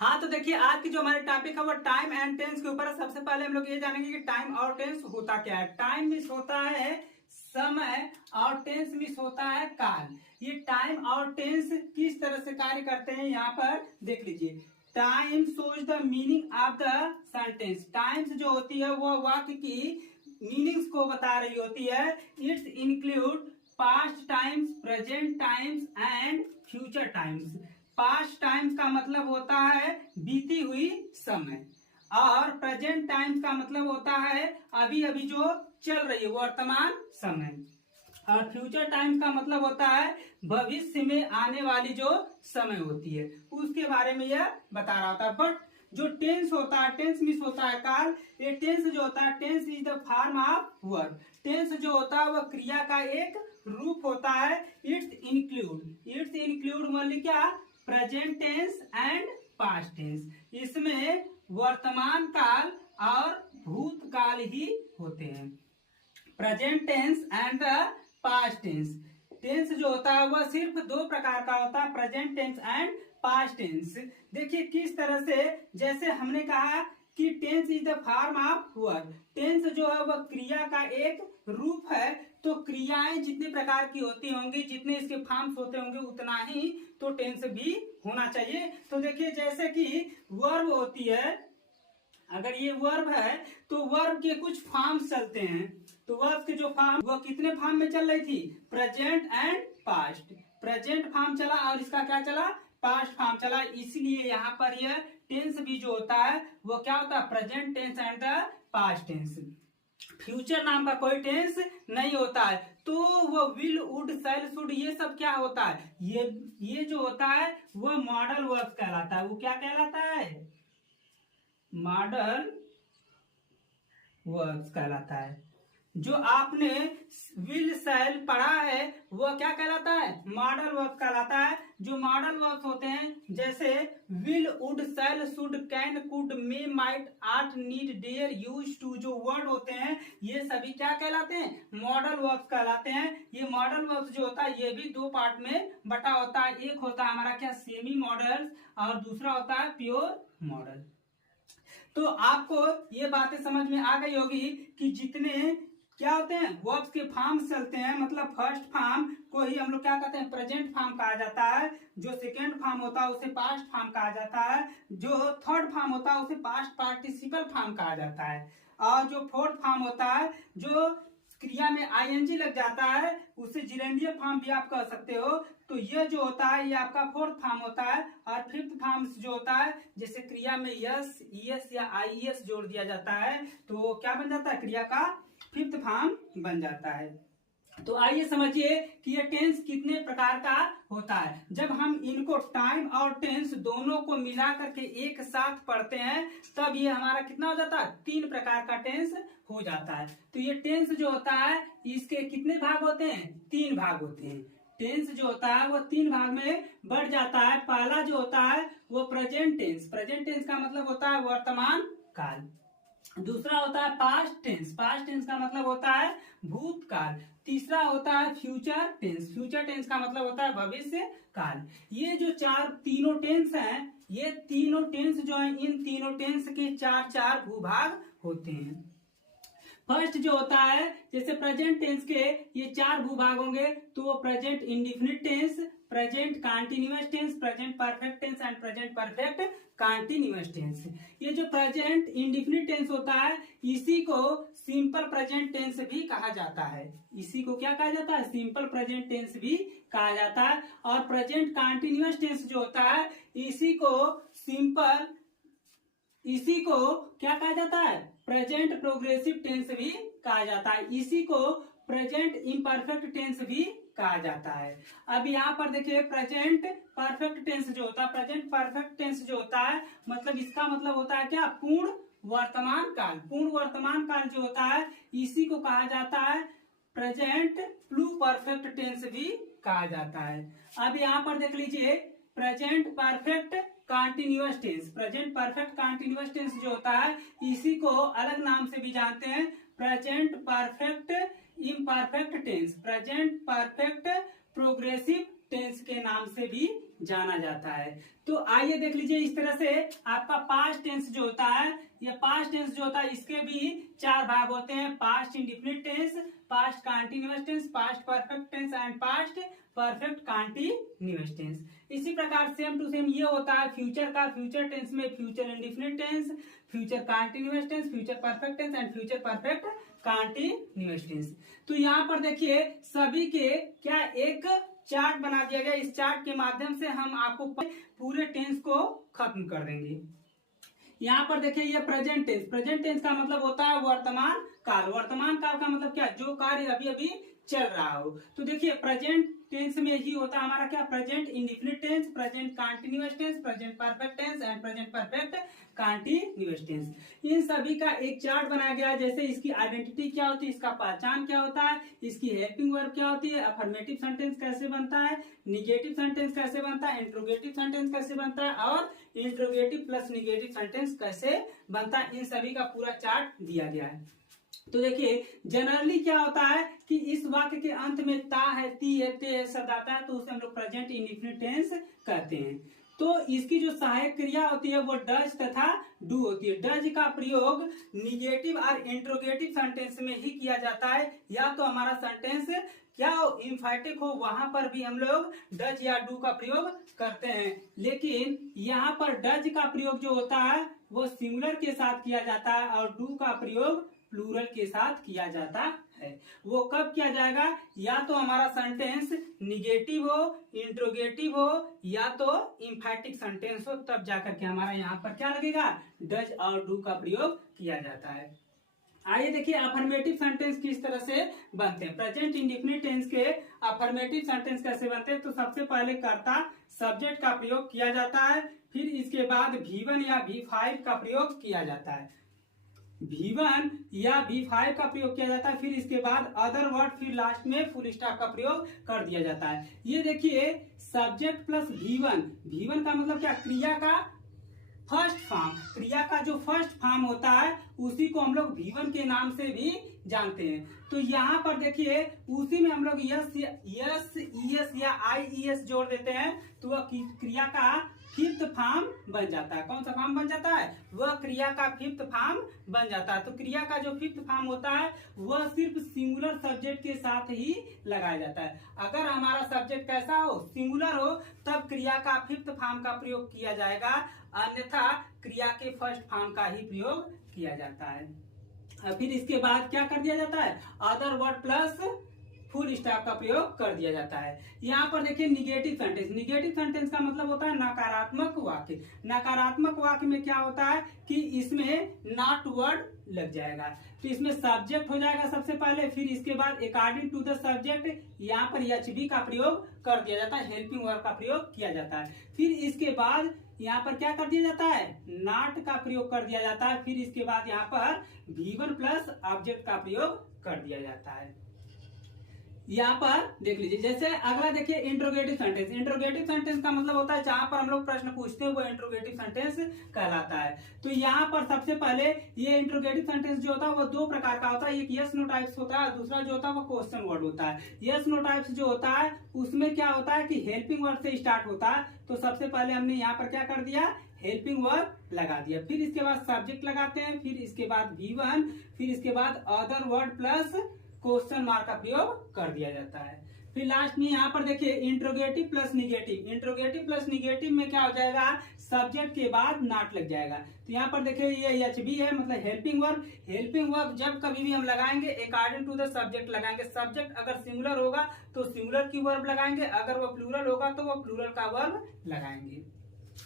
हाँ, तो देखिए आज की जो हमारे टॉपिक है वो टाइम एंड टेंस के ऊपर है। सबसे पहले हम लोग ये जानेंगे कि टाइम और टेंस होता क्या है। टाइम मीन्स होता है समय और टेंस मीन्स होता है काल। ये टाइम और टेंस किस तरह से कार्य करते हैं यहाँ पर देख लीजिए। Time shows the meaning of the sentence. Times जो होती है वो वाक्य की मीनिंग्स को बता रही होती है। It's include past times, present times and future times. Past times का मतलब होता है बीती हुई समय और प्रेजेंट टाइम्स का मतलब होता है अभी अभी जो चल रही है वर्तमान समय और फ्यूचर टाइम्स का मतलब होता है भविष्य में आने वाली जो समय होती है उसके बारे में यह बता रहा होता है। बट जो टेंस होता है, टेंस मीन्स होता है काल। ये टेंस जो होता है, tense is the form of verb. Tense जो होता है वह क्रिया का एक रूप होता है। इट्स इंक्लूड मतलब क्या, present tense and past tense. इसमें वर्तमान काल और भूतकाल ही होते हैं। Present tense and the past tense. Tense जो होता है वह सिर्फ दो प्रकार का होता है, present tense and past tense. देखिए किस तरह से, जैसे हमने कहा कि tense is the form of verb. Tense जो है वह क्रिया का एक रूप है। तो क्रियाएं जितने प्रकार की होती होंगी, जितने इसके फॉर्म्स होते होंगे उतना ही तो टेंस भी होना चाहिए। तो देखिए जैसे कि वर्ब होती है, अगर ये वर्ब है तो वर्ब के कुछ फॉर्म्स चलते हैं। तो वर्ब के जो फॉर्म वो कितने फॉर्म में चल रही थी, present and past. Present form चला और इसका क्या चला, पास्ट फॉर्म चला। इसलिए यहाँ पर यह टेंस भी जो होता है वो क्या होता है, present tense and the past tense. Future नाम का कोई टेंस नहीं होता है। तो वो विल, वुड, शैल, शुड ये सब क्या होता है, ये जो होता है वो मॉडल वर्ब कहलाता है। वो क्या कहलाता है, मॉडल वर्ब्स कहलाता है। जो आपने विल शैल पढ़ा है वो क्या कहलाता है, मॉडल वर्ब कहलाता है। जो मॉडल वर्ब्स होते हैं जैसे will, would, shall, should, can, could, may, might, art, need, dare, use to, जो वर्ड होते हैं ये सभी क्या कहलाते हैं, मॉडल वर्ब्स कहलाते हैं। ये मॉडल वर्ब्स जो होता है ये भी दो पार्ट में बटा होता है। एक होता है हमारा क्या, सेमी मॉडल, और दूसरा होता है प्योर मॉडल। तो आपको ये बातें समझ में आ गई होगी कि जितने क्या होते हैं वर्ब्स के फॉर्म्स चलते हैं, मतलब फर्स्ट फॉर्म को ही हम लोग क्या कहते हैं, प्रेजेंट फॉर्म कहा जाता है। जो सेकेंड फॉर्म होता है उसे पास्ट फॉर्म कहा जाता है। जो थर्ड फॉर्म होता है उसे पास्ट पार्टिसिपल फॉर्म कहा जाता है। और जो फोर्थ फॉर्म होता है, जो क्रिया में आईएनजी लग जाता है, उसे जिरेंडियल फॉर्म भी आप कह सकते हो। तो ये जो होता है ये आपका फोर्थ फॉर्म होता है। और फिफ्थ फॉर्म जो होता है, जैसे क्रिया में यस, ईएस या आईएस जोड़ दिया जाता है तो क्या बन जाता है, क्रिया का फिफ्थ फॉर्म बन जाता है। तो आइए समझिए कि ये टेंस कितने प्रकार का होता है। जब हम इनको टाइम और टेंस दोनों को मिला करके एक साथ पढ़ते हैं तब ये हमारा कितना हो जाता है, तीन प्रकार का टेंस हो जाता है। तो ये टेंस जो होता है इसके कितने भाग होते हैं, तीन भाग होते हैं। टेंस जो होता है वो तीन भाग में बढ़ जाता है। पहला जो होता है वो प्रेजेंट टेंस। प्रेजेंट टेंस का मतलब होता है वर्तमान काल। दूसरा होता है पास्ट टेंस। पास्ट टेंस का मतलब होता है भूतकाल। तीसरा होता है फ्यूचर टेंस। फ्यूचर टेंस का मतलब होता है भविष्य काल। ये जो तीनों टेंस हैं, ये तीनों टेंस जो है इन तीनों टेंस के चार चार भूभाग होते हैं। फर्स्ट जो होता है, जैसे प्रेजेंट टेंस के ये चार भूभाग होंगे तो वो present indefinite tense, present continuous tense, present perfect tense and present perfect continuous tense. ये जो प्रेजेंट इंडिफिनिट टेंस होता है इसी को सिंपल प्रेजेंट टेंस भी कहा जाता है। इसी को क्या कहा जाता है, सिंपल प्रेजेंट टेंस भी कहा जाता है। और प्रेजेंट कंटीन्यूअस टेंस जो होता है इसी को क्या कहा जाता है, प्रेजेंट प्रोग्रेसिव टेंस भी कहा जाता है। इसी को प्रेजेंट इम्परफेक्ट टेंस भी कहा जाता है। अब यहाँ पर देखिए प्रेजेंट परफेक्ट टेंस जो होता है, प्रेजेंट परफेक्ट टेंस जो होता है मतलब इसका मतलब होता है क्या, पूर्ण वर्तमान काल। पूर्ण वर्तमान काल जो होता है इसी को कहा जाता है प्रेजेंट प्लू परफेक्ट टेंस भी कहा जाता है। अब यहाँ पर देख लीजिए present perfect continuous tense. Present perfect continuous tense जो होता है इसी को अलग नाम से भी जानते हैं, present perfect imperfect tense, present perfect progressive tense के नाम से भी जाना जाता है। तो आइए देख लीजिए, इस तरह से आपका पास्ट टेंस जो होता है, ये पास्ट टेंस जो होता है इसके भी 4 भाग होते हैं। Past indefinite tense, past continuous tense, past perfect tense and past perfect continuous tense. इसी प्रकार सेम टू सेम ये होता है फ्यूचर का। फ्यूचर टेंस में future indefinite tense, future continuous tense, future perfect tense and future perfect continuous tense. तो यहाँ पर देखिए सभी के क्या एक चार्ट बना दिया गया। इस चार्ट के माध्यम से हम आपको पूरे टेंस को खत्म कर देंगे। यहाँ पर देखिए ये प्रेजेंट टेंस। प्रेजेंट टेंस का मतलब होता है वर्तमान काल। वर्तमान काल का मतलब क्या, जो कार्य अभी अभी चल रहा हो। तो देखिए प्रेजेंट टेंस में ही होता है हमारा क्या, present indefinite tense, present continuous tense, present perfect tense and present perfect continuous tense. इन सभी का एक चार्ट बनाया गया है। जैसे इसकी आइडेंटिटी क्या होती है, इसका पहचान क्या होता है, इसकी हेल्पिंग वर्ब क्या होती है, अफर्मेटिव सेंटेंस कैसे बनता है, निगेटिव सेंटेंस कैसे बनता है, इंट्रोगेटिव सेंटेंस कैसे बनता है और इंट्रोगेटिव प्लस निगेटिव सेंटेंस कैसे बनता है, इन सभी का पूरा चार्ट दिया गया है। तो देखिए जनरली क्या होता है कि इस वाक्य के अंत में ता है, ती है, ते है शब्द आता है, तो उसे हम लोग प्रेजेंट इंडिफिनिट टेंस कहते हैं। तो इसकी जो सहायक क्रिया होती है वो डज तथा डू होती है। डज का प्रयोग निगेटिव और इंट्रोगेटिव सेंटेंस में ही किया जाता है। या तो हमारा सेंटेंस क्या हो, इम्फैटिक हो, वहां पर भी हम लोग डज या डू का प्रयोग करते हैं। लेकिन यहाँ पर डज का प्रयोग जो होता है वो सिंगुलर के साथ किया जाता है और डू का प्रयोग प्लूरल के साथ किया जाता है। वो कब किया जाएगा, या तो हमारा सेंटेंस निगेटिव हो, इंट्रोगेटिव हो या तो इम्फैटिक सेंटेंस हो, तब जाकर के हमारा यहाँ पर क्या लगेगा, डज और डू का प्रयोग किया जाता है। आइए देखिए अफर्मेटिव सेंटेंस किस तरह से बनते हैं। प्रेजेंट इंडिफिनिट टेंस के अफर्मेटिव सेंटेंस कैसे बनते हैं, तो सबसे पहले कर्ता सब्जेक्ट का प्रयोग किया जाता है, फिर इसके बाद V1 या V5 का प्रयोग किया जाता है। V1 या V5 का प्रयोग किया जाता है, फिर इसके बाद अदर वर्ड, फिर लास्ट में फुल स्टॉप का प्रयोग कर दिया जाता है। ये देखिए सब्जेक्ट प्लस V1, V1 का मतलब क्या, क्रिया का फर्स्ट फॉर्म। क्रिया का जो फर्स्ट फॉर्म होता है उसी को हम लोग V1 के नाम से भी जानते हैं। तो यहाँ पर देखिए उसी में हम लोग यस ईएस या IES जोड़ देते हैं, तो वह क्रिया का फिफ्थ फॉर्म बन जाता है। कौन सा फॉर्म बन जाता है, वह क्रिया का फिफ्थ फॉर्म बन जाता है। तो क्रिया का जो फिफ्थ फॉर्म होता है वह सिर्फ सिंगुलर सब्जेक्ट के साथ ही लगाया जाता है। अगर हमारा सब्जेक्ट कैसा हो, सिंगुलर हो, तब क्रिया का फिफ्थ फॉर्म का प्रयोग किया जाएगा, अन्यथा क्रिया के फर्स्ट फॉर्म का ही प्रयोग किया जाता है। फिर इसके बाद क्या कर दिया जाता है, other word plus full stop का प्रयोग कर दिया जाता है। यहाँ पर देखिए निगेटिव सेंटेंस। निगेटिव सेंटेंस का मतलब होता है नकारात्मक वाक्य। नकारात्मक वाक्य में क्या होता है कि इसमें नॉट वर्ड लग जाएगा। तो इसमें सब्जेक्ट हो जाएगा सबसे पहले, फिर इसके बाद अकॉर्डिंग टू द सब्जेक्ट यहाँ पर HB का प्रयोग कर दिया जाता है, हेल्पिंग वर्ब का प्रयोग किया जाता है। फिर इसके बाद यहाँ पर क्या कर दिया जाता है, नॉट का प्रयोग कर दिया जाता है। फिर इसके बाद यहाँ पर V1 प्लस ऑब्जेक्ट का प्रयोग कर दिया जाता है। यहाँ पर देख लीजिए, जैसे अगला देखिए इंट्रोगेटिव सेंटेंस। इंट्रोगेटिव सेंटेंस का मतलब होता है जहां पर हम लोग प्रश्न पूछते हैं वो इंट्रोगेटिव सेंटेंस कहलाता है। तो यहाँ पर सबसे पहले ये इंट्रोगेटिव सेंटेंस जो होता है वो दो प्रकार का होता है, एक यस नो टाइप्स होता है, दूसरा जो होता है वो क्वेश्चन वर्ड होता है। यस नो टाइप्स जो होता है उसमें क्या होता है कि हेल्पिंग वर्ड से स्टार्ट होता है। तो सबसे पहले हमने यहाँ पर क्या कर दिया, हेल्पिंग वर्ब लगा दिया, फिर इसके बाद सब्जेक्ट लगाते हैं, फिर इसके बाद V1, फिर इसके बाद other word plus question mark का प्रयोग कर दिया जाता है। फिर लास्ट में यहाँ पर देखिए interrogative plus negative. Interrogative plus negative में क्या हो जाएगा, सब्जेक्ट के बाद नॉट लग जाएगा। तो यहाँ पर देखिए ये HB है, मतलब हेल्पिंग वर्ब। हेल्पिंग वर्ब जब कभी भी हम लगाएंगे अकॉर्डिंग टू द सब्जेक्ट लगाएंगे। सब्जेक्ट अगर सिंगुलर होगा तो सिंगुलर की वर्ब लगाएंगे, अगर वो प्लूरल होगा तो वो प्लूरल का वर्ब लगाएंगे।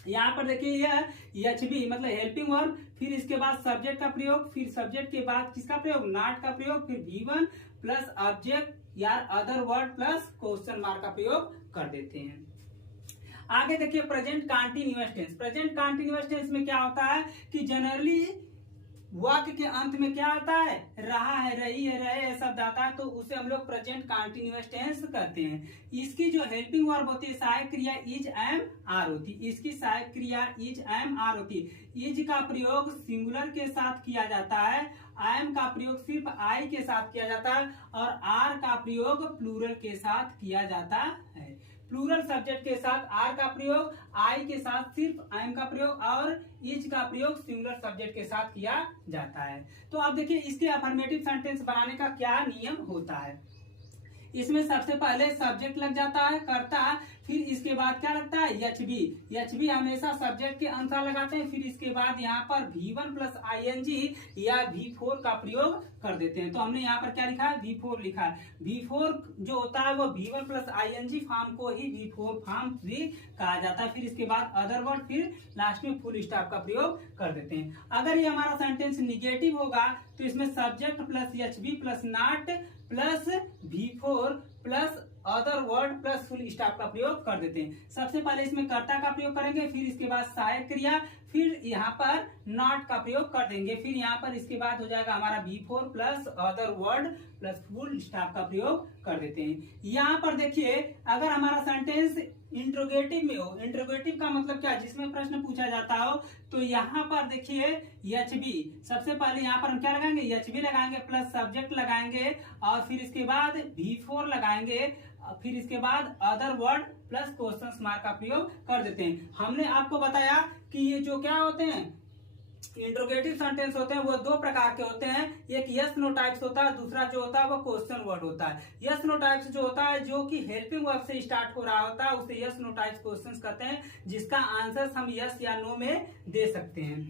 यहाँ पर देखिए यह HB मतलब हेल्पिंग वर्ब, फिर इसके बाद सब्जेक्ट का प्रयोग, फिर सब्जेक्ट के बाद किसका प्रयोग, नॉट का प्रयोग, फिर V1 प्लस ऑब्जेक्ट या other word plus question mark का प्रयोग कर देते हैं। आगे देखिए present continuous tense. Present continuous tense में क्या होता है कि जनरली वाक्य के अंत में क्या आता है, रहा है, रही है, रहे शब्द आता है, तो उसे हम लोग प्रेजेंट कंटीन्यूअस टेंस कहते हैं। इसकी जो हेल्पिंग वर्ब होती है सहायक क्रिया इज एम आर होती है। इसकी सहायक क्रिया इज एम आर होती है। इज का प्रयोग सिंगुलर के साथ किया जाता है, एम का प्रयोग सिर्फ आई के साथ किया जाता है और आर का प्रयोग प्लूरल के साथ किया जाता है। प्लूरल सब्जेक्ट के साथ आर का प्रयोग, आई के साथ सिर्फ एम का प्रयोग और इज का प्रयोग सिंगुलर सब्जेक्ट के साथ किया जाता है। तो अब देखिए इसके अफर्मेटिव सेंटेंस बनाने का क्या नियम होता है। इसमें सबसे पहले सब्जेक्ट लग जाता है कर्ता, फिर इसके बाद क्या लगता है एचबी। एचबी हमेशा सब्जेक्ट के अनुसार लगाते हैं। फिर इसके बाद यहाँ पर V1 प्लस ING या V4 का प्रयोग कर देते हैं। तो हमने यहाँ पर क्या लिखा है, V4 लिखा है। V4 जो होता है वो V1 प्लस ING फॉर्म को ही V4 फॉर्म भी कहा जाता है। फिर इसके बाद अदर वर्ड, फिर लास्ट में फुल स्टॉप का प्रयोग कर देते हैं। अगर ये हमारा सेंटेंस निगेटिव होगा तो इसमें subject plus HB plus not plus V4 plus other word plus full stop का प्रयोग कर देते हैं। सबसे पहले इसमें कर्ता का प्रयोग करेंगे, फिर इसके बाद सहायक क्रिया, फिर यहाँ पर नॉट का प्रयोग कर देंगे, फिर यहाँ पर इसके बाद हो जाएगा हमारा V4 plus other word plus full stop का प्रयोग कर देते हैं। यहाँ पर देखिए अगर हमारा सेंटेंस इंट्रोगेटिव में हो, इंट्रोगेटिव का मतलब क्या, जिसमें प्रश्न पूछा जाता हो, तो यहाँ पर देखिए एचबी, सबसे पहले यहाँ पर हम क्या लगाएंगे, एचबी लगाएंगे प्लस सब्जेक्ट लगाएंगे और फिर इसके बाद V4 लगाएंगे, फिर इसके बाद other word plus question mark का प्रयोग कर देते हैं। हमने आपको बताया कि ये जो क्या होते हैं इंट्रोगेटिव सेंटेंस होते हैं वो दो प्रकार के होते हैं, एक यस नो टाइप्स होता है, दूसरा जो होता है वो क्वेश्चन वर्ड होता है। यस नो टाइप्स जो होता है जो कि हेल्पिंग वर्ब से स्टार्ट हो रहा होता है उसे यस नो टाइप्स क्वेश्चंस कहते हैं, जिसका आंसर हम यस या नो में दे सकते हैं।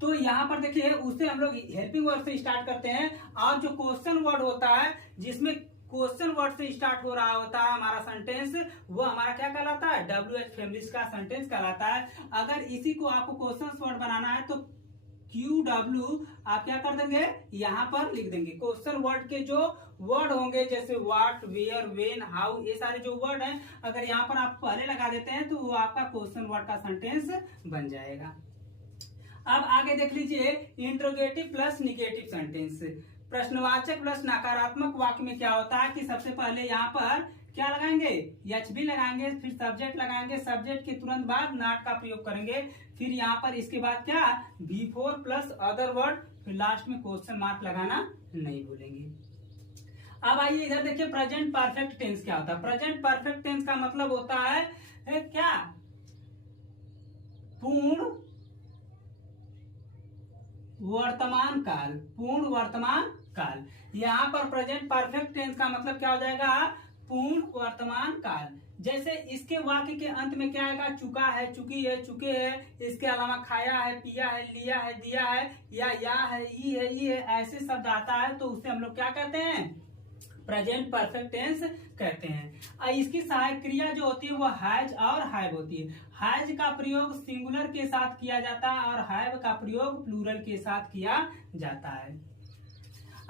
तो यहाँ पर देखिए उससे हम लोग हेल्पिंग वर्ब से स्टार्ट करते हैं, और जो क्वेश्चन वर्ड होता है जिसमें क्वेश्चन वर्ड से स्टार्ट हो रहा होता है हमारा सेंटेंस, वो हमारा क्या कहलाता है, WH फैमिलीज का सेंटेंस कहलाता है। अगर इसी को आपको क्वेश्चन वर्ड बनाना है तो QW आप क्या कर देंगे, यहाँ पर लिख देंगे। क्वेश्चन वर्ड के जो वर्ड होंगे जैसे व्हाट, वेयर, व्हेन, हाउ, ये सारे जो वर्ड हैं अगर यहाँ पर आप पहले लगा देते हैं तो वो आपका क्वेश्चन वर्ड का सेंटेंस बन जाएगा। अब आगे देख लीजिए इंट्रोगेटिव प्लस निगेटिव सेंटेंस। प्रश्नवाचक प्लस नकारात्मक वाक्य में क्या होता है कि सबसे पहले यहाँ पर क्या लगाएंगे, एचबी लगाएंगे, फिर सब्जेक्ट लगाएंगे, सब्जेक्ट के तुरंत बाद नॉट का प्रयोग करेंगे, फिर यहाँ पर इसके बाद क्या V4 प्लस अदर वर्ड, फिर लास्ट में क्वेश्चन मार्क लगाना नहीं भूलेंगे। अब आइए इधर देखिए प्रेजेंट परफेक्ट टेंस क्या होता है। प्रेजेंट परफेक्ट टेंस का मतलब होता है क्या, पूर्ण वर्तमान काल, पूर्ण वर्तमान काल। यहाँ पर प्रेजेंट परफेक्ट टेंस का मतलब क्या हो जाएगा, पूर्ण वर्तमान काल। जैसे इसके वाक्य के अंत में क्या आएगा, चुका है, चुकी है, चुके हैं, इसके अलावा खाया है, पिया है, लिया है, दिया है, या है, ई है, ई है, ऐसे शब्द आता है तो उसे हम लोग क्या कहते हैं, प्रेजेंट परफेक्ट टेंस कहते हैं। इसकी सहायक क्रिया जो होती है वो हैज और हैव होती है। हैज का प्रयोग सिंगुलर के साथ किया जाता है और हैव का प्रयोग प्लूरल के साथ किया जाता है।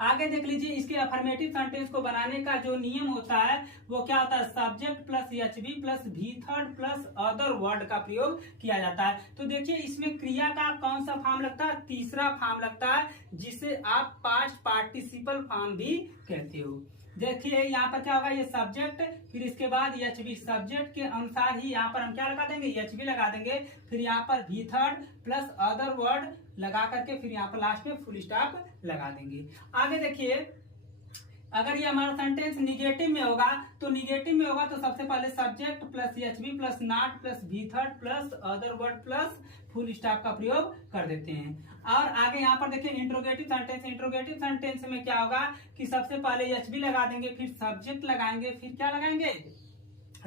आगे देख लीजिए इसके अफर्मेटिव सेंटेंस को बनाने का जो नियम होता है वो क्या होता है, subject plus HB plus V3 plus other word का प्रयोग किया जाता है। तो देखिए इसमें क्रिया का कौन सा फॉर्म लगता है, तीसरा फॉर्म लगता है, जिसे आप पास्ट पार्टिसिपल फॉर्म भी कहते हो। देखिए यहाँ पर क्या होगा, ये सब्जेक्ट, फिर इसके बाद एचबी, सब्जेक्ट के अनुसार ही यहाँ पर हम क्या लगा देंगे, एचबी लगा देंगे, फिर यहाँ पर V3 प्लस अदर वर्ड लगा करके फिर यहाँ पर लास्ट में फुल स्टॉप लगा देंगे। आगे देखिए अगर ये हमारा सेंटेंस निगेटिव में होगा तो निगेटिव में होगा तो सबसे पहले subject plus HB plus not plus V3 plus other word plus full stop का प्रयोग कर देते हैं। और आगे यहाँ पर देखिए इंट्रोगेटिव सेंटेंस, इंट्रोगेटिव सेंटेंस में क्या होगा कि सबसे पहले एचबी लगा देंगे, फिर सब्जेक्ट लगाएंगे, फिर क्या लगाएंगे,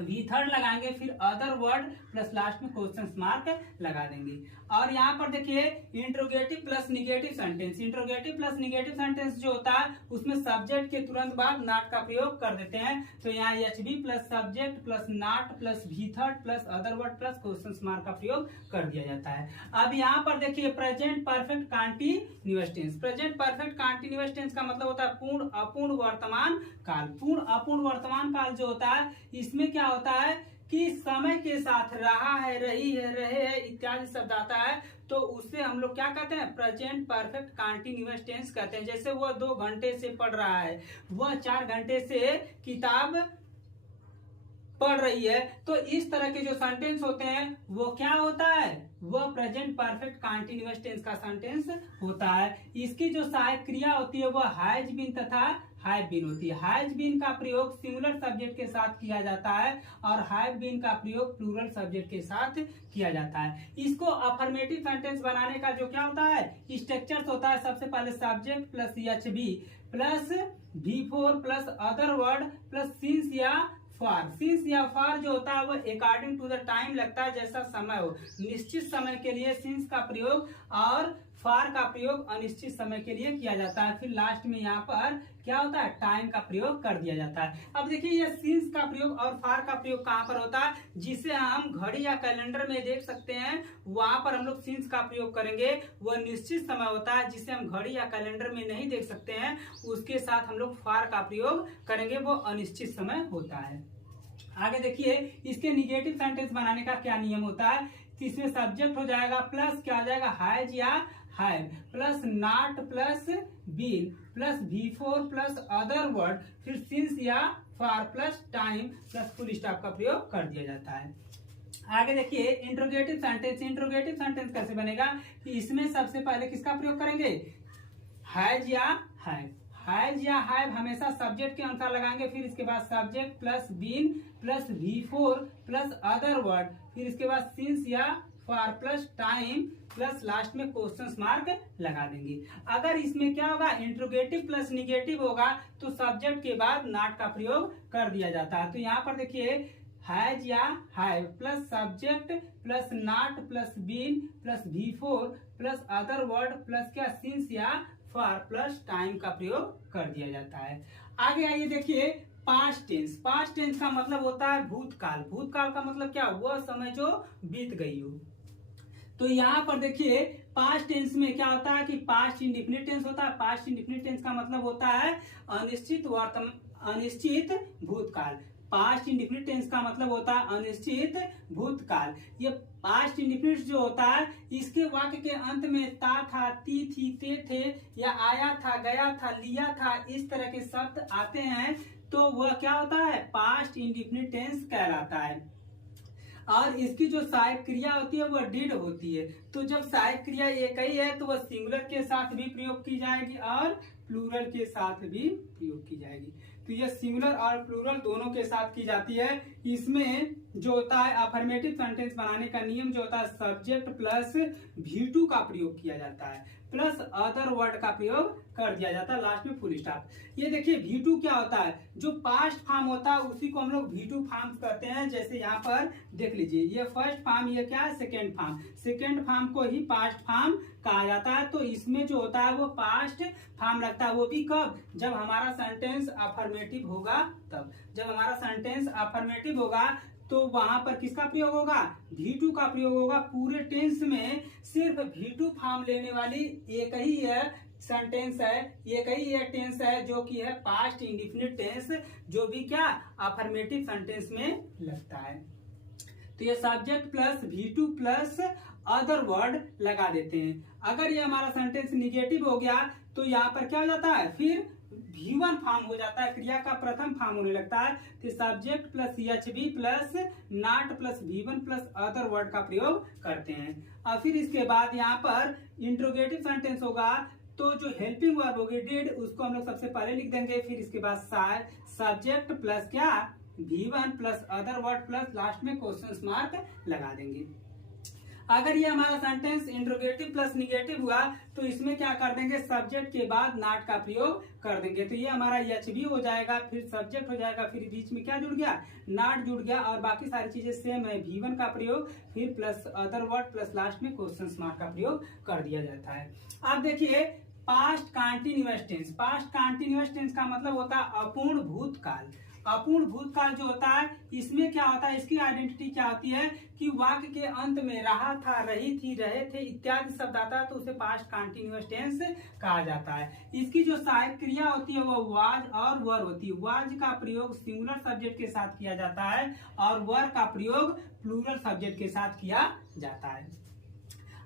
V3 लगाएंगे, फिर अदर वर्ड प्लस लास्ट में क्वेश्चन मार्क लगा देंगे। और यहाँ पर देखिए interrogative plus negative sentence, interrogative plus negative sentence जो होता है उसमें सब्जेक्ट के तुरंत बाद नॉट का प्रयोग कर देते हैं। तो यहाँ HB plus subject plus not plus V3 plus other word plus question mark का प्रयोग कर दिया जाता है। अब यहाँ पर देखिए present perfect continuous tense, present perfect continuous tense का मतलब होता है पूर्ण अपूर्ण वर्तमान काल। पूर्ण अपूर्ण वर्तमान काल जो होता है इसमें क्या होता है कि समय के साथ रहा है, रही है, रहे है इत्यादि शब्द आता है तो उससे हम लोग क्या कहते हैं, प्रेजेंट परफेक्ट कंटीन्यूअस टेंस कहते हैं। जैसे वो 2 घंटे से पढ़ रहा है, वह 4 घंटे से किताब पढ़ रही है, तो इस तरह के जो सेंटेंस होते हैं वो क्या होता है, वो प्रेजेंट परफेक्ट कंटीन्यूअस टेंस का सेंटेंस होता है। इसकी जो सहायक क्रिया होती है वो हैज बीन तथा हैव बीन होती है। हैज बीन का प्रयोग सिंगुलर सब्जेक्ट के साथ किया जाता है और हैव बीन का प्रयोग प्लूरल सब्जेक्ट के साथ किया जाता है। इसको अफर्मेटिव सेंटेंस बनाने का जो क्या होता है स्ट्रक्चर होता है, सबसे पहले subject plus HB plus V4 plus other word plus since या फॉर। सिंस या फॉर जो होता है वो अकॉर्डिंग टू द टाइम लगता है, जैसा समय हो। निश्चित समय के लिए सिंस का प्रयोग और फॉर का प्रयोग अनिश्चित समय के लिए किया जाता है। फिर लास्ट में यहाँ पर क्या होता है टाइम का प्रयोग कर दिया जाता है। अब देखिए ये सिंस का प्रयोग और फॉर का प्रयोग कहाँ पर होता है, जिसे हम घड़ी या कैलेंडर में देख सकते हैं, वहां पर हम लोग सिंस का प्रयोग करेंगे। वह निश्चित समय होता है जिसे हम घड़ी या कैलेंडर में नहीं देख सकते हैं, उसके साथ हम लोग फॉर का प्रयोग करेंगे, वो अनिश्चित समय होता है। आगे देखिए इसके निगेटिव सेंटेंस बनाने का क्या नियम होता है। इसमें सब्जेक्ट हो जाएगा प्लस क्या हो जाएगा हैज या have plus not plus been plus V4 plus other word फिर सिंस या for plus time plus full stop का प्रयोग कर दिया जाता है। आगे देखिए इंट्रोगेटिव सेंटेंस। इंट्रोगेटिव सेंटेंस कैसे बनेगा कि इसमें सबसे पहले किसका प्रयोग करेंगे हैज या हैव। हैज या हैव हमेशा सब्जेक्ट के अनुसार लगाएंगे, फिर इसके बाद subject plus been plus V4 plus other word फिर इसके बाद सिंस या for plus time plus last में क्वेश्चन मार्क लगा देंगे। अगर इसमें क्या होगा इंट्रोगेटिव प्लस निगेटिव होगा तो सब्जेक्ट के बाद नॉट का प्रयोग कर दिया जाता है। तो यहाँ पर देखिए हैज या have plus subject plus not plus been plus V4 plus other word plus क्या सिंस या फॉर प्लस टाइम का प्रयोग कर दिया जाता है। आगे आइए देखिए पास्ट टेंस। पास्ट टेंस का मतलब होता है भूतकाल। भूतकाल का मतलब क्या, वह समय जो बीत गई हो। तो यहाँ पर देखिए पास्ट टेंस में क्या होता है कि पास्ट इंडेफिनिट टेंस होता है। पास्ट इंडेफिनिट टेंस का मतलब होता है अनिश्चित भूतकाल। पास्ट इंडेफिनिट टेंस का मतलब होता है अनिश्चित भूतकाल। ये पास्ट इंडेफिनिट जो होता है इसके वाक्य के अंत में था, ती थी, ते थे या आया था, गया था, लिया था, इस तरह के शब्द आते हैं तो वह क्या होता है पास्ट इंडेफिनिट टेंस कहलाता है। और इसकी जो सहायक क्रिया होती है वह डिड होती है। तो जब सहायक क्रिया एक ही है तो वह सिंगुलर के साथ भी प्रयोग की जाएगी और प्लूरल के साथ भी प्रयोग की जाएगी। तो यह सिंगुलर और प्लूरल दोनों के साथ की जाती है। इसमें जो होता है अफर्मेटिव सेंटेंस बनाने का नियम जो होता है सब्जेक्ट प्लस V2 का प्रयोग किया जाता है प्लस अदर वर्ड का प्रयोग कर दिया जाता है, लास्ट में फुल स्टॉप। ये देखिए V2 क्या होता है, जो पास्ट फॉर्म होता है उसी को हम लोग V2 फॉर्म कहते हैं। जैसे यहाँ पर देख लीजिए ये फर्स्ट फॉर्म, ये क्या है सेकेंड फॉर्म। सेकेंड फॉर्म को ही पास्ट फॉर्म कहा जाता है। तो इसमें जो होता है वो पास्ट फॉर्म लगता है, वो भी कब, जब हमारा सेंटेंस अफर्मेटिव होगा तब। जब हमारा सेंटेंस अफर्मेटिव होगा तो वहां पर किसका प्रयोग होगा V2 का प्रयोग होगा। पूरे टेंस में सिर्फ V2 फॉर्म लेने वाली एक ही है सेंटेंस है, एक ही है टेंस है जो कि है पास्ट इंडेफिनिट टेंस, जो भी क्या अफर्मेटिव सेंटेंस में लगता है। तो ये subject plus V2 plus other word लगा देते हैं। अगर ये हमारा सेंटेंस निगेटिव हो गया तो यहाँ पर क्या हो जाता है फिर V1 फॉर्म हो जाता है, क्रिया का प्रथम फॉर्म होने लगता है। तो subject plus HB plus not plus V1 plus other word का प्रयोग करते हैं। और फिर इसके बाद यहाँ पर इंट्रोगेटिव सेंटेंस होगा तो जो हेल्पिंग वर्ब होगी डिड उसको हम लोग सबसे पहले लिख देंगे, फिर इसके बाद सब्जेक्ट प्लस क्या V1 plus other word plus last में क्वेश्चन मार्क लगा देंगे। अगर ये हमारा सेंटेंस इंट्रोगेटिव प्लस निगेटिव हुआ तो इसमें क्या कर देंगे सब्जेक्ट के बाद नॉट का प्रयोग कर देंगे। तो ये हमारा HB हो जाएगा, फिर सब्जेक्ट हो जाएगा, फिर बीच में क्या जुड़ गया नॉट जुड़ गया और बाकी सारी चीजें सेम है। V1 का प्रयोग फिर plus other word plus last में क्वेश्चन मार्क का प्रयोग कर दिया जाता है। अब देखिए past continuous tense. Past continuous tense का मतलब होता है अपूर्ण भूतकाल। अपूर्ण भूतकाल जो होता है इसमें क्या होता है, इसकी आइडेंटिटी क्या होती है कि वाक्य के अंत में रहा था, रही थी, रहे थे इत्यादि शब्द आता है तो उसे पास्ट कंटीन्यूअस टेंस कहा जाता है। इसकी जो सहायक क्रिया होती है वो वाज और वर होती है। वाज का प्रयोग सिंगुलर सब्जेक्ट के साथ किया जाता है और वर का प्रयोग प्लूरल सब्जेक्ट के साथ किया जाता है।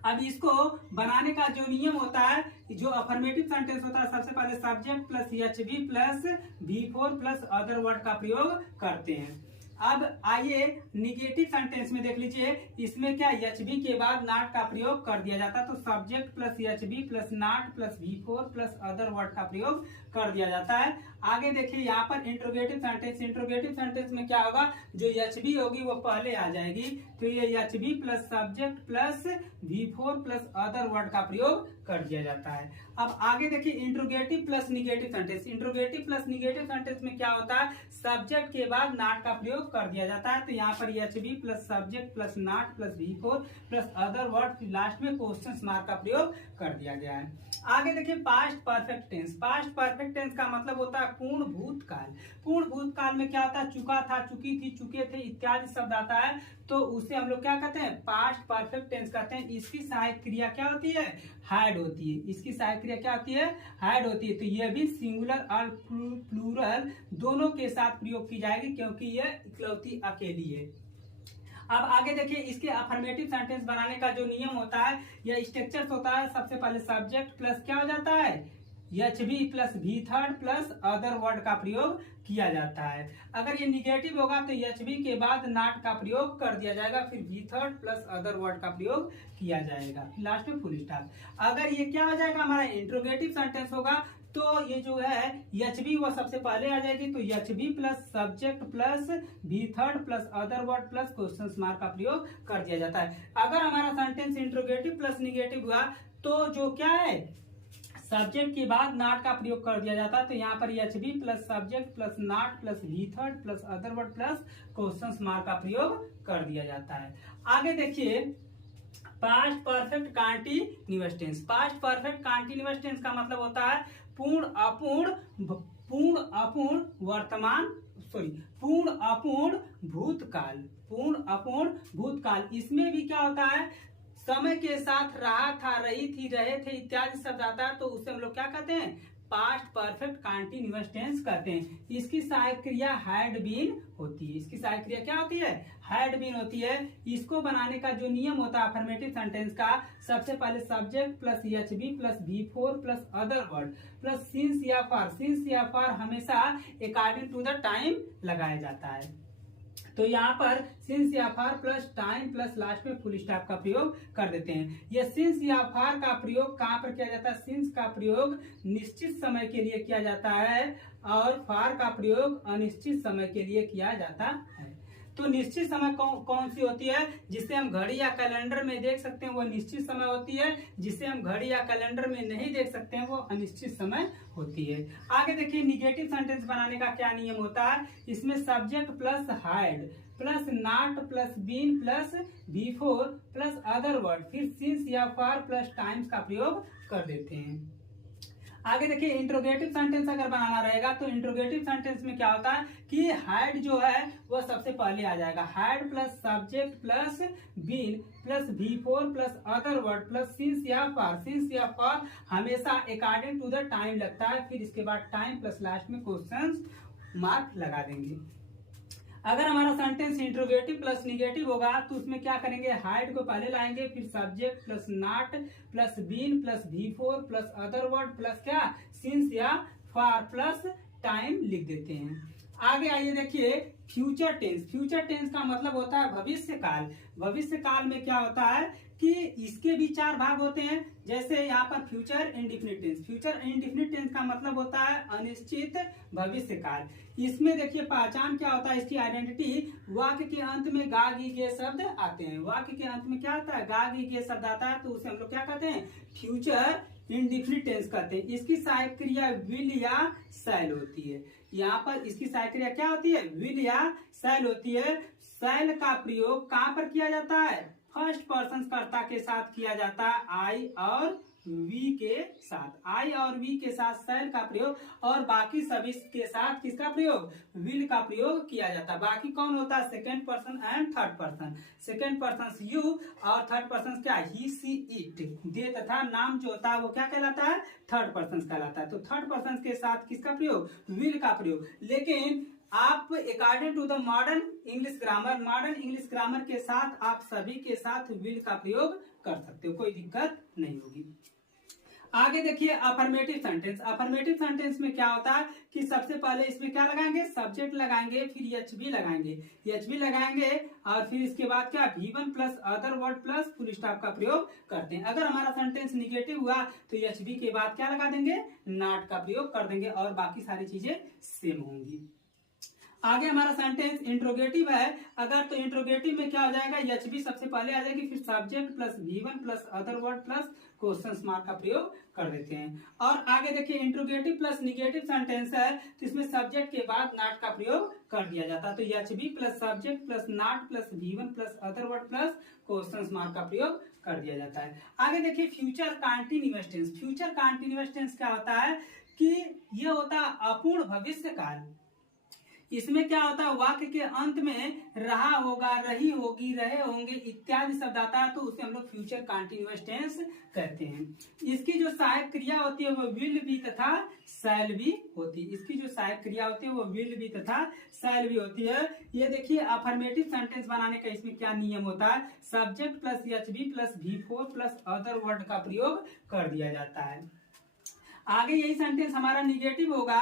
अब इसको बनाने का जो नियम होता है, जो अफर्मेटिव सेंटेंस होता है, सबसे पहले subject plus HB plus V4 plus other word का प्रयोग करते हैं। अब आइए निगेटिव सेंटेंस में देख लीजिए, इसमें क्या एच बी के बाद नॉट का प्रयोग कर दिया जाता है, तो subject plus H B plus not plus V4 plus other word का प्रयोग कर दिया जाता है। आगे देखिए यहाँ पर इंट्रोगेटिव सेंटेंस, इंट्रोगेटिव सेंटेंस में क्या होगा, जो एच बी होगी वो पहले आ जाएगी, तो ये H B plus subject plus V4 plus other word का प्रयोग कर दिया जाता है। अब आगे देखिए interrogative plus negative sentence, interrogative plus negative sentence में क्या होता है, सब्जेक्ट के बाद नॉट का प्रयोग कर दिया जाता है, तो यहाँ पर H B plus subject plus not plus V4 plus other word, last में क्वेश्चन मार्क का प्रयोग कर दिया गया है। आगे देखिए past perfect tense, past perfect tense का मतलब होता है पूर्ण भूतकाल। पूर्ण भूतकाल में क्या होता है, चुका था, चुकी थी, चुके थे इत्यादि शब्द आता है, तो उसे हम लोग क्या कहते हैं, पास्ट परफेक्ट टेंस कहते हैं। इसकी सहायक क्रिया क्या होती है, हैड होती है। इसकी सहायक क्रिया क्या होती है, हैड होती है। तो यह भी सिंगुलर और प्लूरल दोनों के साथ प्रयोग की जाएगी, क्योंकि यह इकलौती अकेली है। अब आगे देखिए इसके अफर्मेटिव सेंटेंस बनाने का जो नियम होता है या स्ट्रक्चर होता है, सबसे पहले सब्जेक्ट प्लस क्या हो जाता है, H B plus V3 plus other word का प्रयोग किया जाता है। अगर ये निगेटिव होगा तो एच बी के बाद नॉट का प्रयोग कर दिया जाएगा, फिर V3 प्लस अदर वर्ड का प्रयोग किया जाएगा, लास्ट में फुल स्टॉप। अगर ये क्या हो जाएगा, हमारा इंट्रोगेटिव सेंटेंस होगा, तो ये जो है एच बी वो सबसे पहले आ जाएगी, तो H B plus subject plus V3 plus other word plus question mark का प्रयोग कर दिया जाता है। अगर हमारा सेंटेंस इंट्रोगेटिव प्लस निगेटिव हुआ तो जो क्या है, सब्जेक्ट के बाद नॉट का प्रयोग कर दिया जाता है, तो यहाँ पर H B plus subject plus not plus V3 plus other word plus question mark का प्रयोग कर दिया जाता है। आगे देखिए past perfect continuous tense, past perfect continuous tense का मतलब होता है पूर्ण अपूर्ण वर्तमान, पूर्ण अपूर्ण भूतकाल, पूर्ण अपूर्ण भूतकाल। इसमें भी क्या होता है, समय के साथ रहा था, रही थी, रहे थे इत्यादि शब्द आता है, तो उसे हम लोग क्या कहते हैं, पास्ट परफेक्ट कंटीन्यूअस टेंस कहते हैं। इसकी सहायक क्रिया हैड बीन होती है। इसकी सहायक क्रिया क्या होती है, हैड बीन होती है। इसको बनाने का जो नियम होता है अफर्मेटिव सेंटेंस का, सबसे पहले subject plus H B plus V4 plus other word plus since या फॉर, सिंस या फॉर हमेशा अकॉर्डिंग टू द टाइम लगाया जाता है, तो यहाँ पर सिंस या for plus time plus last में फुल स्टॉप का प्रयोग कर देते हैं। यह सिंस या फॉर का प्रयोग कहाँ पर किया जाता है, सिंस का प्रयोग निश्चित समय के लिए किया जाता है और फॉर का प्रयोग अनिश्चित समय के लिए किया जाता है। तो निश्चित समय कौन सी होती है, जिसे हम घड़ी या कैलेंडर में देख सकते हैं वो निश्चित समय होती है, जिसे हम घड़ी या कैलेंडर में नहीं देख सकते हैं वो अनिश्चित समय होती है। आगे देखिए निगेटिव सेंटेंस बनाने का क्या नियम होता है, इसमें subject plus had plus not plus been plus V4 plus other word फिर सिंस या फॉर प्लस टाइम्स का प्रयोग कर देते हैं। आगे देखिए इंट्रोगेटिव सेंटेंस अगर बनाना रहेगा तो इंट्रोगेटिव सेंटेंस में क्या होता है कि हैड जो है वो सबसे पहले आ जाएगा, had plus subject plus been plus V4 plus other word plus since या फॉर, सिंस या फॉर हमेशा अकॉर्डिंग टू द टाइम लगता है, फिर इसके बाद टाइम प्लस लास्ट में क्वेश्चन मार्क लगा देंगे। अगर हमारा सेंटेंस इंट्रोगेटिव प्लस निगेटिव होगा तो उसमें क्या करेंगे, हाइड को पहले लाएंगे, फिर subject plus not plus been plus V4 plus other word plus क्या सिंस या फॉर प्लस टाइम लिख देते हैं। आगे आइए देखिए फ्यूचर टेंस, फ्यूचर टेंस का मतलब होता है भविष्य काल। भविष्य काल में क्या होता है कि इसके भी चार भाग होते हैं, जैसे यहाँ पर future indefinite tense, future indefinite tense का मतलब होता है अनिश्चित भविष्य काल। इसमें देखिए पहचान क्या होता है, इसकी आइडेंटिटी, वाक्य के अंत में गा गी गे शब्द आते हैं, वाक्य के अंत में क्या आता है, गा गी गे शब्द आता है, तो उसे हम लोग क्या कहते हैं, फ्यूचर इंडिफिनिट टेंस कहते हैं। इसकी सहायक क्रिया विल या शैल होती है। यहाँ पर इसकी सहायक क्रिया क्या होती है, विल या शैल होती है। शैल का प्रयोग कहाँ पर किया जाता है, फर्स्ट पर्सन कर्ता के साथ किया जाता है, आई और वी के साथ, आई और वी के साथ शैल का प्रयोग, और बाकी सभी के साथ किसका प्रयोग, विल का प्रयोग किया जाता है। बाकी कौन होता है, second person and third person. Second person you और थर्ड पर्सन क्या, ही सी इट। दे तथा नाम जो होता है वो क्या कहलाता है, थर्ड पर्सन कहलाता है। तो थर्ड पर्सन के साथ किसका प्रयोग, विल का प्रयोग। लेकिन आप according to the modern English grammar, modern English grammar के साथ आप सभी के साथ विल का प्रयोग कर सकते हो, कोई दिक्कत नहीं होगी। आगे देखिए अफर्मेटिव सेंटेंस। अफर्मेटिव सेंटेंस में क्या होता है कि सबसे पहले इसमें क्या लगाएंगे, सब्जेक्ट लगाएंगे, फिर एचबी लगाएंगे, एचबी लगाएंगे और फिर इसके बाद क्या V1 plus other word plus full stop का प्रयोग करते हैं। अगर हमारा सेंटेंस निगेटिव हुआ तो एचबी के बाद क्या लगा देंगे, नॉट का प्रयोग कर देंगे और बाकी सारी चीजें सेम होंगी। आगे हमारा सेंटेंस इंट्रोगेटिव है। अगर तो इंट्रोगेटिव में क्या हो जाएगा, एचबी सबसे पहले आ जाएगी, फिर subject plus V1 plus other word plus question mark का प्रयोग कर देते हैं। और आगे देखिए इंट्रोगेटिव प्लस निगेटिव सेंटेंस है तो इसमें सब्जेक्ट के बाद नॉट का प्रयोग कर दिया जाता है। तो H B plus subject plus not plus V1 plus other word plus question mark का प्रयोग कर दिया जाता है। आगे देखिए future continuous tense. Future continuous tense क्या होता है कि ये होता है अपूर्ण भविष्य काल। इसमें क्या होता है, वाक्य के अंत में रहा होगा, रही होगी, रहे होंगे इत्यादि शब्द आता है तो उसे हम लोग फ्यूचर कंटिन्यूअस टेंस कहते हैं। इसकी जो सहायक क्रिया होती है वो विल बी तथा शैल बी होती है। इसकी जो सहायक क्रिया होती है वो विल बी तथा शैल बी होती है। ये देखिए अफर्मेटिव सेंटेंस बनाने का इसमें क्या नियम होता है, subject plus HB plus V4 plus other word का प्रयोग कर दिया जाता है। आगे यही सेंटेंस हमारा निगेटिव होगा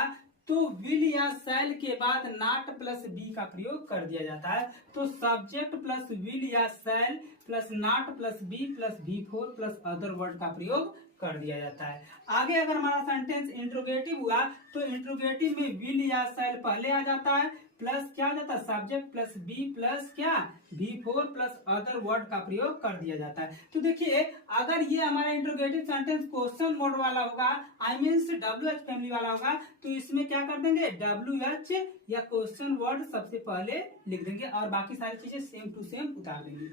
तो विल या शैल के बाद नॉट प्लस बी का प्रयोग कर दिया जाता है। तो सब्जेक्ट प्लस विल या shall plus not plus be plus V4 plus other word का प्रयोग कर दिया जाता है। आगे अगर हमारा सेंटेंस इंट्रोगेटिव हुआ तो इंट्रोगेटिव में विल या शैल पहले आ जाता है प्लस क्या आ जाता है, सब्जेक्ट प्लस बी प्लस क्या V4 प्लस अदर वर्ड का प्रयोग कर दिया जाता है। तो देखिए अगर ये हमारा इंट्रोगेटिव सेंटेंस क्वेश्चन मोड वाला होगा, आई मीन्स WH फैमिली वाला होगा, तो इसमें क्या कर देंगे, WH या क्वेश्चन वर्ड सबसे पहले लिख देंगे और बाकी सारी चीजें सेम टू सेम उतार देंगे।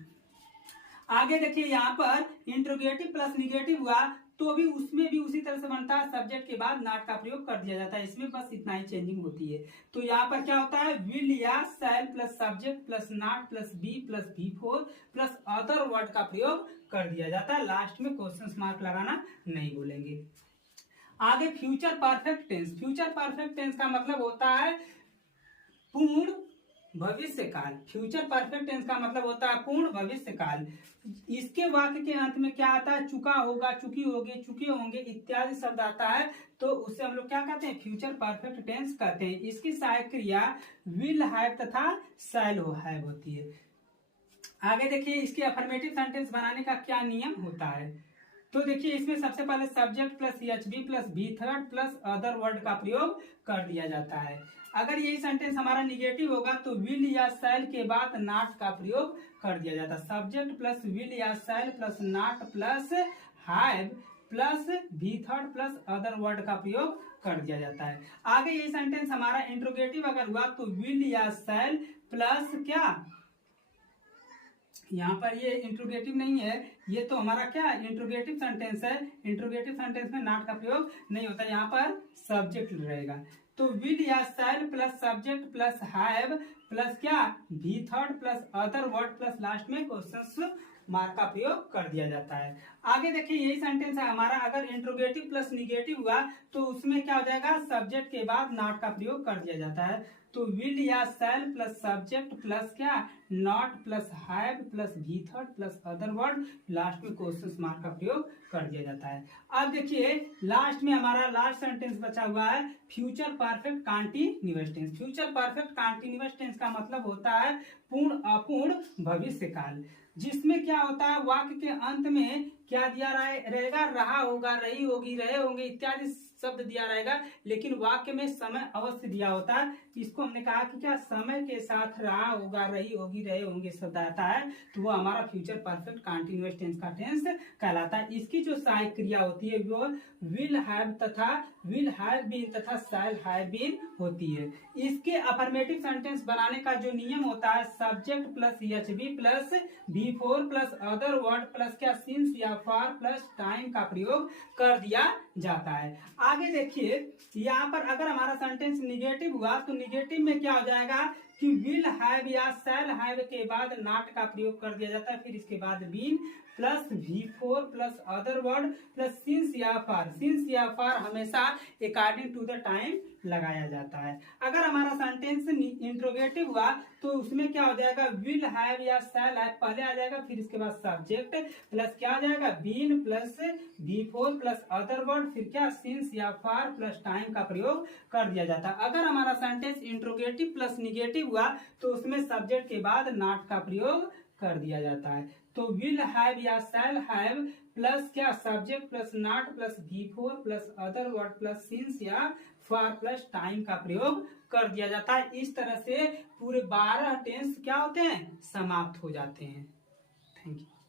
आगे देखिए यहाँ पर इंट्रोगेटिव प्लस निगेटिव हुआ तो भी उसमें भी उसी तरह से बनता है, सब्जेक्ट के बाद नॉट का प्रयोग कर दिया जाता है। इसमें बस इतना ही चेंजिंग होती है। तो यहाँ पर क्या होता है, विल या shall plus subject plus not plus be plus V4 plus other word का प्रयोग कर दिया जाता है। लास्ट में क्वेश्चन मार्क लगाना नहीं बोलेंगे। आगे future perfect tense. Future perfect tense का मतलब होता है पूर्ण भविष्य काल। फ्यूचर परफेक्ट टेंस का मतलब होता है पूर्ण भविष्य काल। इसके वाक्य के अंत में क्या आता है, चुका होगा, चुकी होगी, चुके होंगे इत्यादि शब्द आता है तो उसे हम लोग क्या कहते हैं, फ्यूचर परफेक्ट टेंस कहते हैं। इसकी सहायक क्रिया विल हैव तथा शैल हैव होती है। आगे देखिए इसके अफर्मेटिव सेंटेंस बनाने का क्या नियम होता है। तो देखिए इसमें सबसे पहले subject plus HB plus V3 plus other word का प्रयोग कर दिया जाता है। अगर यही सेंटेंस हमारा निगेटिव होगा तो विल या शैल के बाद नॉट का प्रयोग कर दिया जाता है। सब्जेक्ट प्लस विल या shall plus not plus have plus V3 plus other word का प्रयोग कर दिया जाता है। आगे यही सेंटेंस हमारा इंट्रोगेटिव अगर हुआ तो विल या शैल प्लस क्या, यहाँ पर ये इंट्रोगेटिव नहीं है, ये तो हमारा क्या इंट्रोगेटिव सेंटेंस है। इंट्रोगेटिव सेंटेंस में नॉट का प्रयोग नहीं होता, यहाँ पर सब्जेक्ट रहेगा। तो विल या shall plus subject plus have plus क्या V3 plus other word plus last में क्वेश्चन मार्क का प्रयोग कर दिया जाता है। आगे देखिए यही सेंटेंस है हमारा, अगर इंट्रोगेटिव प्लस निगेटिव हुआ तो उसमें क्या हो जाएगा, सब्जेक्ट के बाद नॉट का प्रयोग कर दिया जाता है। तो विल या शैल प्लस सब्जेक्ट प्लस क्या not plus have plus V3 plus other word last में क्वेश्चन मार्क का प्रयोग कर दिया जाता है। अब देखिए लास्ट में हमारा लास्ट सेंटेंस बचा हुआ है future perfect continuous tense. Future perfect continuous tense का मतलब होता है पूर्ण अपूर्ण भविष्य काल, जिसमें क्या होता है वाक्य के अंत में क्या दिया रहेगा, रहा होगा, रही होगी, रहे होंगे इत्यादि शब्द दिया रहेगा, लेकिन वाक्य में समय अवश्य दिया होता है। इसको हमने कहा कि क्या समय के साथ रहा होगा, रही होगी, रहे होंगे शब्द आता है तो वो हमारा फ्यूचर परफेक्ट कंटीन्यूअस टेंस का टेंस कहलाता है। इसकी जो सहायक क्रिया होती है वो विल हैव तथा विल हैव बीन तथा शैल हैव बीन होती है। इसके अफर्मेटिव सेंटेंस बनाने का जो नियम होता है subject plus HB plus V4 plus other word plus क्या सिंस या फॉर प्लस टाइम का प्रयोग कर दिया जाता है। आगे देखिए यहाँ पर अगर हमारा सेंटेंस निगेटिव हुआ तो निगेटिव में क्या हो जाएगा कि विल हैव या शैल हैव के बाद नॉट का प्रयोग कर दिया जाता है, फिर इसके बाद been plus V4 plus other word plus since या फार। सिंस या फार हमेशा अकॉर्डिंग टू द टाइम लगाया जाता है। अगर हमारा सेंटेंस इंट्रोगेटिव हुआ तो उसमें क्या हो जाएगा, विल हैव या शैल हैव पहले आ जाएगा, फिर इसके बाद सब्जेक्ट प्लस क्या आ जाएगा, been plus V4 plus other word, फिर क्या सिंस या फार प्लस टाइम का प्रयोग कर दिया जाता है। अगर हमारा सेंटेंस इंट्रोगेटिव प्लस निगेटिव हुआ तो उसमें सब्जेक्ट के बाद नॉट का प्रयोग कर दिया जाता है। तो विल हैव या शैल हैव प्लस क्या subject plus not plus V4 plus other word plus since या फार प्लस टाइम का प्रयोग कर दिया जाता है। इस तरह से पूरे 12 टेंस क्या होते हैं, समाप्त हो जाते हैं। Thank you.